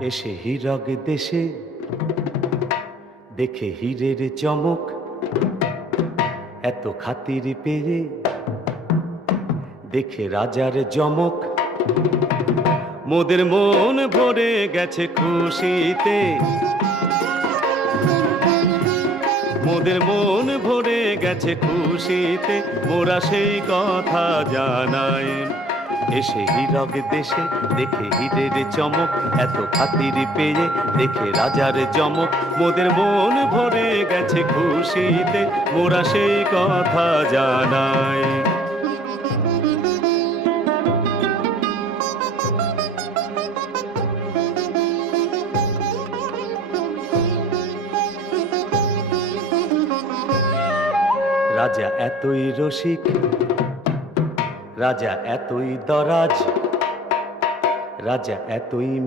এসে হীরক দেশে দেখে হীরের চমক, এত খাতির পেয়ে দেখে রাজার জমক। মোদের মন ভরে গেছে খুশিতে, মোদের মন ভরে গেছে খুশিতে, মোরা সেই কথা জানাই। এসে হীরক দেশে দেখে হীরের চমক, এত খাতির পেয়ে দেখে রাজার জমক। মোদের মন ভরে গেছে খুশিতে, মোরা সেই কথা জানাই। রাজা এতই রসিক, রাজা এতই দরাজ, রাজা এতই